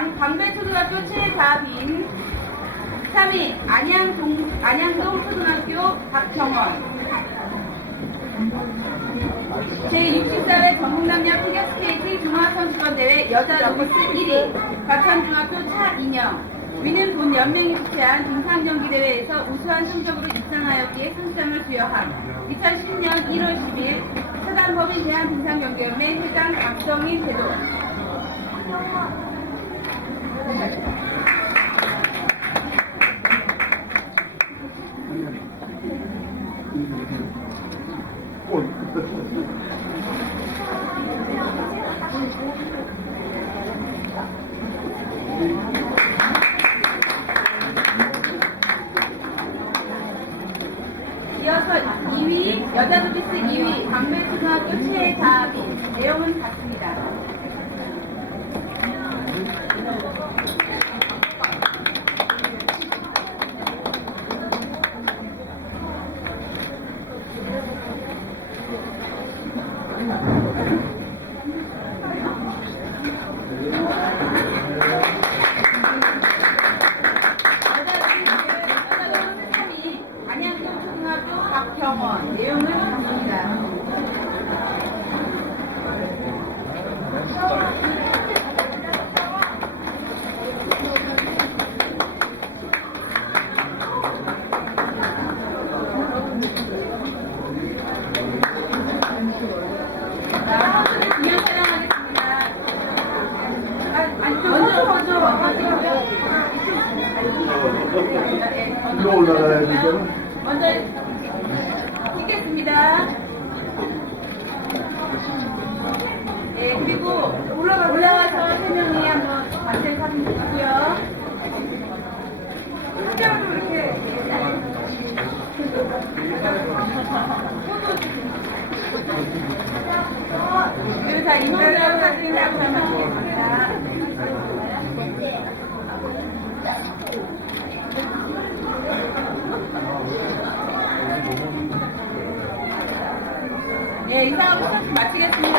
강, 강배초등학교 최다빈 3위 안양 동, 안양동 초등학교 박정원. 제64회 전국남녀 피겨스케이팅 중앙선수권 대회 여자 로보스 1위 과천중학교 차인영 위는 본 연맹이 주최한 등산 경기 대회에서 우수한 성적으로 입상하였기에 상장을 수여함. 2010년 1월 10일 사단법인 대한등산경기연맹 회장 박성인 대도 이어서 2위 여자 도비스 2위 강배초등학교 최다빈 내용은 같습니다. Amen. 일로 올라가야 되잖아. 먼저 찍겠습니다. 네, 그리고 올라가, 올라가서 세 명이 한번 단체 사진 찍고요. 한 장으로 이렇게. 그리고 다 인사하고 사진 찍겠 இதாகும் பத்திரிகை